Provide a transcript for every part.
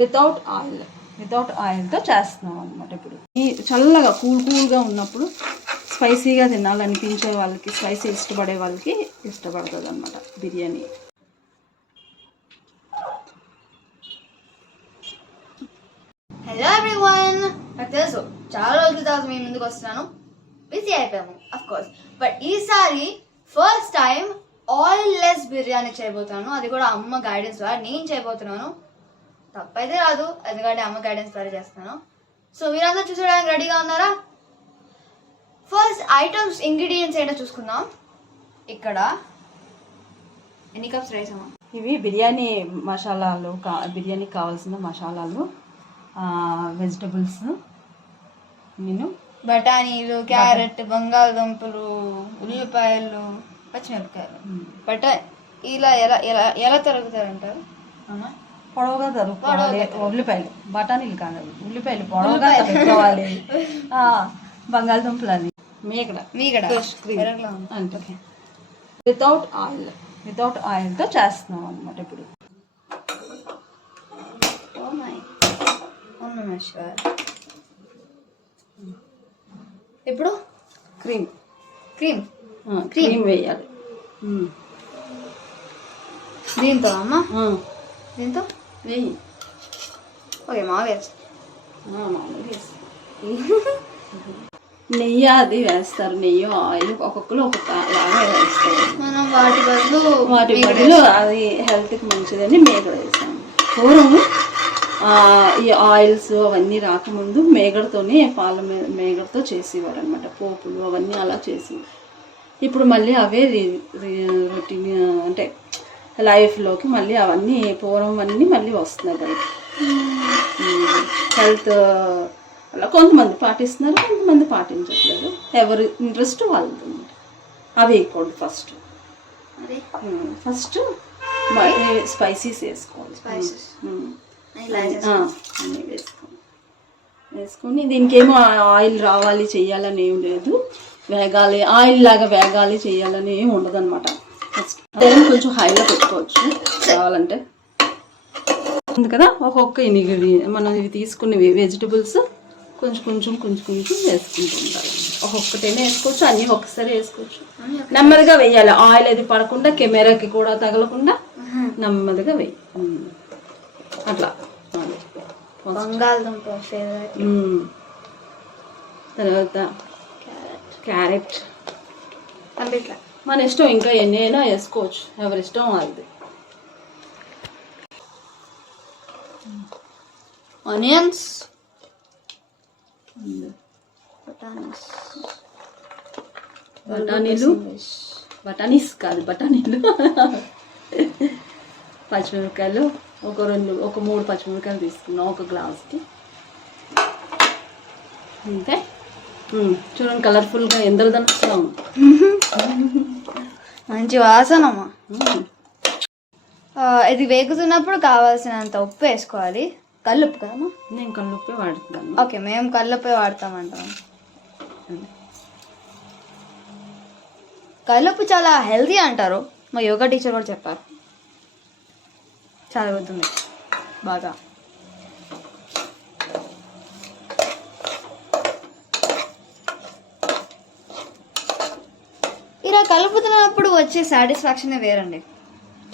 Without ఆయిల్తో చేస్తున్నాం అనమాట. ఇప్పుడు ఈ చల్లగా కూల్గా ఉన్నప్పుడు స్పైసీగా తినాలనిపించే వాళ్ళకి, స్పైసీ ఇష్టపడే వాళ్ళకి ఇష్టపడుతుంది అనమాట బిర్యానీ. హలో ఎవ్రీవన్, నాకు తెలుసు చాలా రోజుల తర్వాత మీ ముందుకు వస్తున్నాను, బిజీ అయిపోయాము అఫ్ కోర్స్. బట్ ఈసారి first time oil less biryani చేయబోతున్నాను, అది కూడా అమ్మ గైడెన్స్ ద్వారా నేను చేయబోతున్నాను. తప్పైతే రాదు, ఎందుకంటే అమ్మ గైడెన్స్ ద్వారా చేస్తున్నాను. సో మీరందరూ చూసేయడానికి రెడీగా ఉన్నారా? ఫస్ట్ ఐటమ్స్, ఇంగ్రీడియంట్స్ ఏంటో చూసుకుందాం. ఇక్కడ ఎన్ని కప్స్ రైస్ అమ్మా? ఇవి బిర్యానీ మసాలాలు, బిర్యానీకి కావాల్సిన మసాలాలు, వెజిటబుల్స్, నేను బఠానీలు, క్యారెట్, బంగాళదుంపలు, ఉల్లిపాయలు, పచ్చిమిరపకాయలు. ఇలా ఎలా ఎలా ఎలా తరుగుతారంటారు? పొడవుగా తరుక్కోవాలి. ఉల్లిపాయలు, బఠానీలు కాదు, ఉల్లిపాయలు పొడవుగా తరుక్కోవాలి. బంగాళదుంపలు అది మీగడ అంటే వితౌట్ ఆయిల్తో చేస్తున్నాం అనమాట. ఇప్పుడు ఇప్పుడు క్రీమ్ క్రీమ్ క్రీమ్ వేయాలి. దీంతో అమ్మా, దీంతో వేయి. ఓకే, మామూలుగా నెయ్యి అది వేస్తారు, నెయ్యి ఆయిల్ ఒక్కొక్కరు ఒక్కొక్కలాగా వేస్తారు. మనం వాటి బదులు అది హెల్త్కి మంచిదని మేగడ వేస్తాం. పూర్వం ఈ ఆయిల్స్ అవన్నీ రాకముందు మేగడతోనే మేగడతో చేసేవారు అనమాట, పోపులు అవన్నీ అలా చేసేవారు. ఇప్పుడు మళ్ళీ అవే రొటీన్ అంటే లైఫ్లోకి మళ్ళీ అవన్నీ పూర్వం అన్నీ మళ్ళీ వస్తున్నాయి కదా. హెల్త్ అలా కొంతమంది పాటిస్తున్నారు, కొంతమంది పాటించట్లేదు, ఎవరి ఇంట్రెస్ట్ వాళ్ళది. అవి వేయకూడదు. ఫస్ట్ స్పైసీస్ వేసుకోవాలి. అన్నీ వేసుకొని దీనికేమో ఆయిల్ రావాలి చెయ్యాలని ఏం లేదు, వేగాలి ఆయిల్ లాగా వేగాలి చెయ్యాలని ఏమి ఉండదు అనమాట. ఫస్ట్ కొంచెం హైలో పెట్టుకోవచ్చు కావాలంటే. ఉంది కదా, ఒక్కొక్క మనం ఇవి తీసుకునేవి వెజిటబుల్స్ కొంచెం వేసుకుంటూ ఉండాలి. ఒక్కొక్కటైనా వేసుకోవచ్చు, అన్నీ ఒక్కసారి వేసుకోవచ్చు. నెమ్మదిగా వేయాలి, ఆయిల్ అది పడకుండా కెమెరాకి కూడా తగలకుండా నెమ్మదిగా వేయి. అట్లా బంగాళదుంప, తర్వాత క్యారెట్, మన ఇష్టం, ఇంకా ఎన్ని అయినా వేసుకోవచ్చు, ఎవరి ఇష్టం వాళ్ళది. ఆనియన్స్, బఠానీస్ కాదు, బఠానీలు. పచ్చిమిరపకాయలు ఒక 3 పచ్చిమిరపకాయలు తీసుకున్నాం ఒక గ్లాస్కి. అంతే. చూడండి కలర్ఫుల్గా ఎందరదనగా ఉంది, మంచి వాసనమ్మా. ఇది వేగుతున్నప్పుడు కావాల్సినంత ఉప్పు వేసుకోవాలి. కల్లుప్పు కదమ్మా? నేను కల్లుప్పే వాడుతున్నాను. ఓకే, మేము కల్లుప్పే వాడతామంటాం. కల్లుప్పు చాలా హెల్తీ అంటారు, మా యోగా టీచర్ కూడా చెప్పారు. చాలా అవుతుంది బాగా. ఇలా కలుపుతున్నప్పుడు వచ్చే సాటిస్ఫాక్షనే వేరండి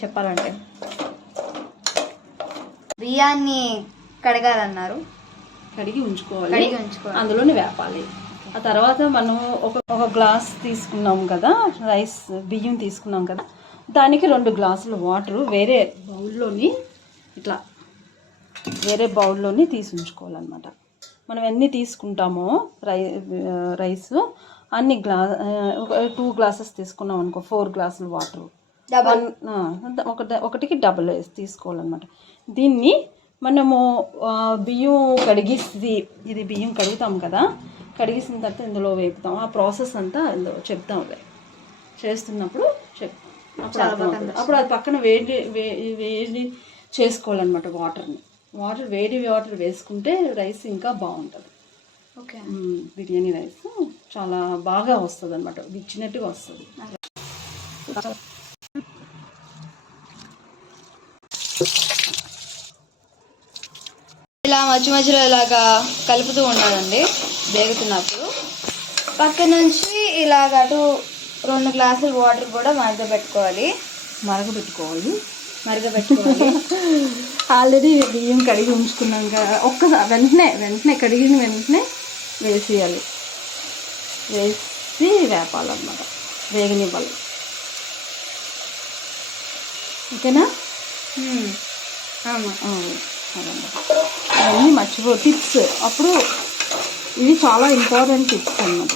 చెప్పాలంటే. బియ్యాన్ని కడగాలన్నారు, కడిగి ఉంచుకోవాలి, అందులోనే వేపాలి. ఆ తర్వాత మనం ఒక గ్లాస్ తీసుకున్నాం కదా, బియ్యం తీసుకున్నాం కదా, దానికి 2 గ్లాసులు వాటర్ వేరే బౌల్లోని తీసి ఉంచుకోవాలన్నమాట. మనం ఎన్ని తీసుకుంటామో రైస్ అన్ని 2 గ్లాసెస్ తీసుకున్నాం అనుకో, 4 గ్లాసులు వాటర్, ఒకటికి డబుల్ వేసి తీసుకోవాలన్నమాట. దీన్ని మనము బియ్యం ఇది బియ్యం కడుగుతాం కదా, కడిగేసిన తర్వాత ఇందులో వేపుతాం. ఆ ప్రాసెస్ అంతా ఇందులో చెప్తాం, చేస్తున్నప్పుడు చెప్తాం. అప్పుడు అది పక్కన వేడి చేసుకోవాలన్నమాట. వేడి వాటర్ వేసుకుంటే రైస్ ఇంకా బాగుంటుంది. ఓకే, బిర్యానీ రైస్ చాలా బాగా వస్తుంది అనమాట, ఇచ్చినట్టుగా వస్తుంది. మధ్య మధ్యలో ఇలాగా కలుపుతూ ఉండాలండి వేగుతున్నప్పుడు. పక్క నుంచి ఇలాగ అటు 2 గ్లాసులు వాటర్ కూడా మరగబెట్టుకోవాలి. ఆల్రెడీ బియ్యం కడిగి ఉంచుకున్నాక ఒక్కసారి వెంటనే కడిగిన వెంటనే వేసేయాలి. వేసి వేపాలన్నమాట, వేగనివ్వాలి. ఓకేనా? అవన్నీ టిప్స్. అప్పుడు ఇవి చాలా ఇంపార్టెంట్ టిప్స్ అన్నమాట.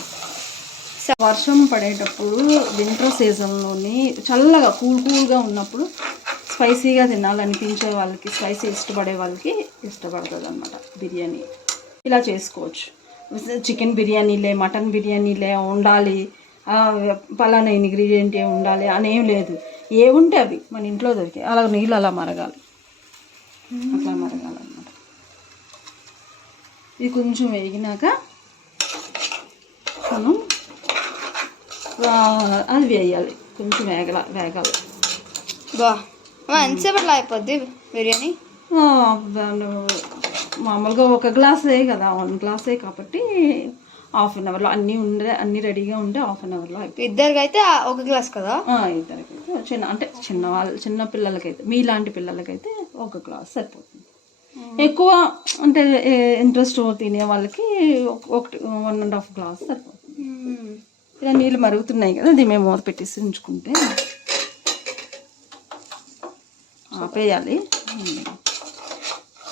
వర్షం పడేటప్పుడు వింటర్ సీజన్లోని చల్లగా కూల్గా ఉన్నప్పుడు స్పైసీగా తినాలనిపించే వాళ్ళకి, స్పైసీ ఇష్టపడే వాళ్ళకి ఇష్టపడుతుంది అన్నమాట బిర్యానీ. ఇలా చేసుకోవచ్చు. చికెన్ బిర్యానీలే, మటన్ బిర్యానీలే ఉండాలి, పలానా ఇంగ్రీడియంట్ ఏమి ఉండాలి అనేం లేదు. ఏముంటే అవి మన ఇంట్లో దొరికి అలా నీళ్ళు అలా మరగాలి, అట్లా మరగాలన్నమాట. ఇది కొంచెం వేగినాక మనం అది వేయాలి, కొంచెం వేగాలి. ఎంతసేపట్లో అయిపోద్ది బిర్యానీ? మామూలుగా 1 గ్లాసే కదా, 1 గ్లాసే కాబట్టి ½ అన్ అవర్లో అన్నీ రెడీగా ఉంటే ½ అన్ అవర్లో అయిపోయింది. ఇద్దరికైతే 1 గ్లాస్ కదా? ఇద్దరికైతే చిన్న పిల్లలకైతే, మీలాంటి పిల్లలకైతే 1 గ్లాస్ సరిపోతుంది. ఎక్కువ అంటే ఇంట్రెస్ట్ తినే వాళ్ళకి 1.5 గ్లాస్ సరిపోతుంది. ఇలా నీళ్ళు మరుగుతున్నాయి కదా, ఇది మేము మూత పెట్టేసి ఉంచుకుంటే ఆపేయాలి.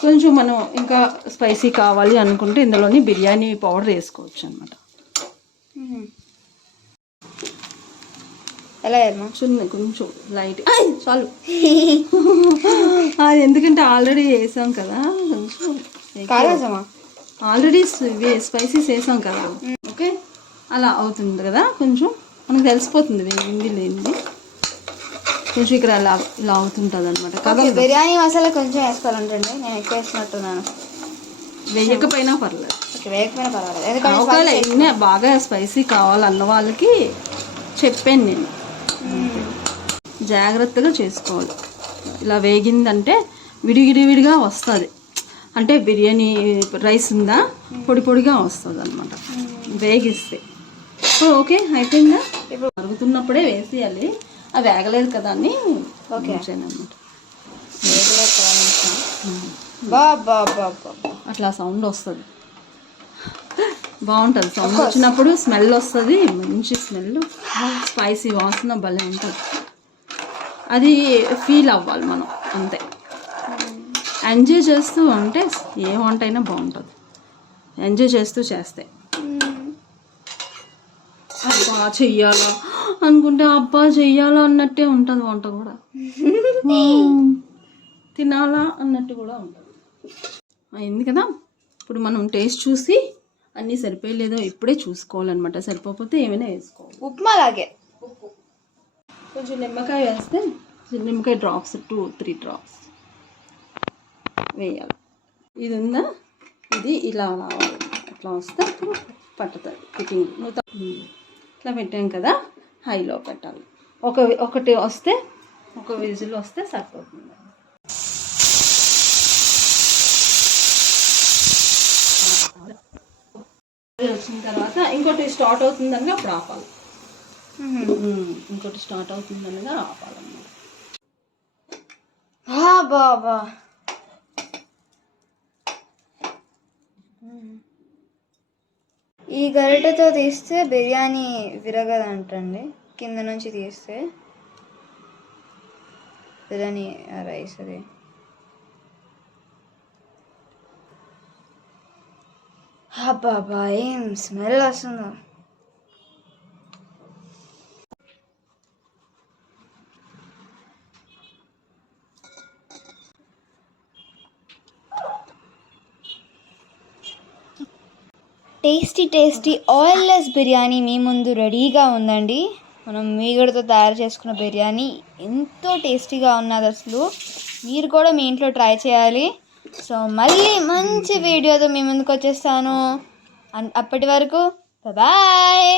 కొంచెం మనం ఇంకా స్పైసీ కావాలి అనుకుంటే ఇందులోని బిర్యానీ పౌడర్ వేసుకోవచ్చు అన్నమాట. ఎలా కొంచెం లైట్ చాలు. అది ఎందుకంటే ఆల్రెడీ వేసాం కదా, కొంచెం ఆల్రెడీ స్పైసీస్ వేసాం కదా. ఓకే, అలా అవుతుంది కదా, కొంచెం మనకు తెలిసిపోతుంది వేగింది లేనిది. కొంచెం ఇక్కడ ఇలా అవుతుంటుంది అనమాట కదా. బిర్యానీ మసాలా కొంచెం వేసుకోవాలంటండి, నేను ఎక్కువ వేసినట్టున్నాను. వేయకపోయినా పర్లేదు, వేయకపోయినా పర్వాలేదు. ఒకవేళ ఎన్ని బాగా స్పైసీ కావాలన్న వాళ్ళకి చెప్పాను నేను, జాగ్రత్తగా చేసుకోవాలి. ఇలా వేగిందంటే విడివిడిగా వస్తుంది, అంటే బిర్యానీ రైస్ ఉందా పొడిగా వస్తుంది అనమాట వేగిస్తే. ఓకే, అయిపోయిందా? ఇప్పుడు మరుగుతున్నప్పుడే వేసేయాలి. అది వేగలేదు కదా అని అనమాట. అట్లా సౌండ్ వస్తుంది, బాగుంటుంది. సౌండ్ వచ్చినప్పుడు స్మెల్ వస్తుంది, మంచి స్మెల్, స్పైసీ వాసన భలే ఉంటుంది. అది ఫీల్ అవ్వాలి మనం, అంతే. ఎంజాయ్ చేస్తూ ఉంటే ఏ వంట అయినా బాగుంటుంది, ఎంజాయ్ చేస్తూ చేస్తే. అబ్బా చెయ్యాలా అనుకుంటే అబ్బా చెయ్యాలా అన్నట్టే ఉంటుంది వంట కూడా, తినాలా అన్నట్టు కూడా ఉంటుంది. అయింది కదా, ఇప్పుడు మనం టేస్ట్ చూసి అన్నీ సరిపోయలేదో ఇప్పుడే చూసుకోవాలన్నమాట. సరిపోతే ఏమైనా వేసుకోవాలి. ఉప్మా లాగే కొంచెం నిమ్మకాయ వేస్తే, నిమ్మకాయ డ్రాప్స్ 2-3 డ్రాప్స్ వేయాలి. ఇది ఉందా, ఇది ఇలా రావాలి, అట్లా వస్తే అప్పుడు పట్టుతుంది కుకింగ్. ఇట్లా పెట్టాం కదా, హైలో పెట్టాలి. ఒకటి వస్తే, ఒక విజిల్ వస్తే సరిపోతుంది. వచ్చిన తర్వాత ఇంకోటి స్టార్ట్ అవుతుందనగా అప్పుడు ఆపాలి. ఇంకోటి స్టార్ట్ అవుతుందనగా ఆపాలన్నమాట. బాబా ఈ గరిటెతో తీస్తే బిర్యానీ విరగదంటండి, కింద నుంచి తీస్తే బిర్యానీ రైస్ అది. బాబా ఏం స్మెల్ వస్తుందో. టేస్టీ ఆయిల్లెస్ బిర్యానీ మీ ముందు రెడీగా ఉందండి. మనం మీగడతో తయారు చేసుకున్న బిర్యానీ ఎంతో టేస్టీగా ఉన్నది. అసలు మీరు కూడా మీ ఇంట్లో ట్రై చేయాలి. సో మళ్ళీ మంచి వీడియోతో మీ ముందుకు వచ్చేస్తాను. అప్పటి వరకు బాయ్.